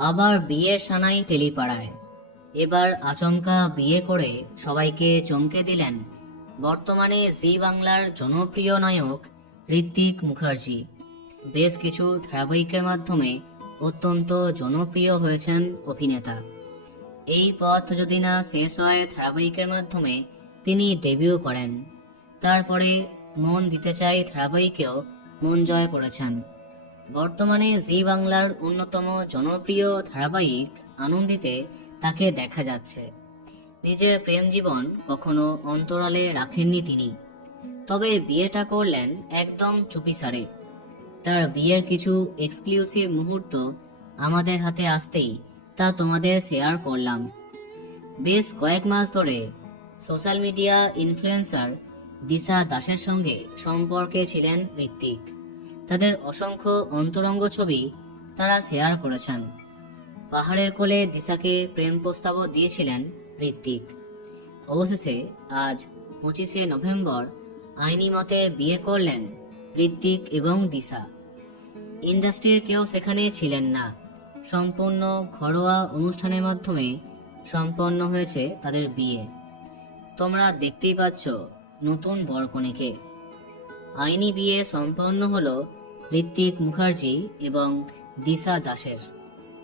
আবার বিয়ের সানাই টেলিপাড়ায়। এবার আচমকা বিয়ে করে সবাইকে চমকে দিলেন বর্তমানে জি বাংলার জনপ্রিয় নায়ক ঋত্বিক মুখার্জি। বেশ কিছু ধারাবাহিকের মাধ্যমে অত্যন্ত জনপ্রিয় হয়েছেন অভিনেতা। এই পথ যদি না শেষ হয়, ধারাবাহিকের মাধ্যমে তিনি ডেবিউ করেন। তারপরে মন দিতে চাই ধারাবাহিকেও মন জয় করেছেন। বর্তমানে জি বাংলার অন্যতম জনপ্রিয় ধারাবাহিক আনন্দিতে তাকে দেখা যাচ্ছে। নিজের প্রেম জীবন কখনো অন্তরালে রাখেননি তিনি, তবে বিয়েটা করলেন একদম চুপিসারে। তার বিয়ের কিছু এক্সক্লুসিভ মুহূর্ত আমাদের হাতে আসতেই তা তোমাদের শেয়ার করলাম। বেশ কয়েক মাস ধরে সোশ্যাল মিডিয়া ইনফ্লুয়েন্সার দিশা দাসের সঙ্গে সম্পর্কে ছিলেন ঋত্বিক। তাদের অসংখ্য অন্তরঙ্গ ছবি তারা শেয়ার করেছেন। পাহাড়ের কোলে দিশাকে প্রেম প্রস্তাবও দিয়েছিলেন ঋত্বিক। অবশেষে আজ 25শে নভেম্বর আইনি মতে বিয়ে করলেন ঋত্বিক এবং দিশা। ইন্ডাস্ট্রির কেউ সেখানে ছিলেন না। সম্পূর্ণ ঘরোয়া অনুষ্ঠানের মাধ্যমে সম্পন্ন হয়েছে তাদের বিয়ে। তোমরা দেখতেই পাচ্ছ নতুন বরকনেকে। আইনি বিয়ে সম্পন্ন হলো ঋত্বিক মুখার্জি এবং দিশা দাসের।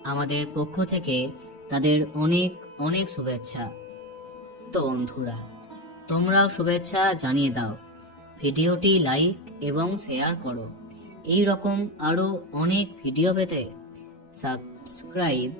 আমাদের পক্ষ থেকে তাদের অনেক অনেক শুভেচ্ছা। তো বন্ধুরা, তোমরাও শুভেচ্ছা জানিয়ে দাও, ভিডিওটি লাইক এবং শেয়ার করো। এই রকম আরো অনেক ভিডিও পেতে সাবস্ক্রাইব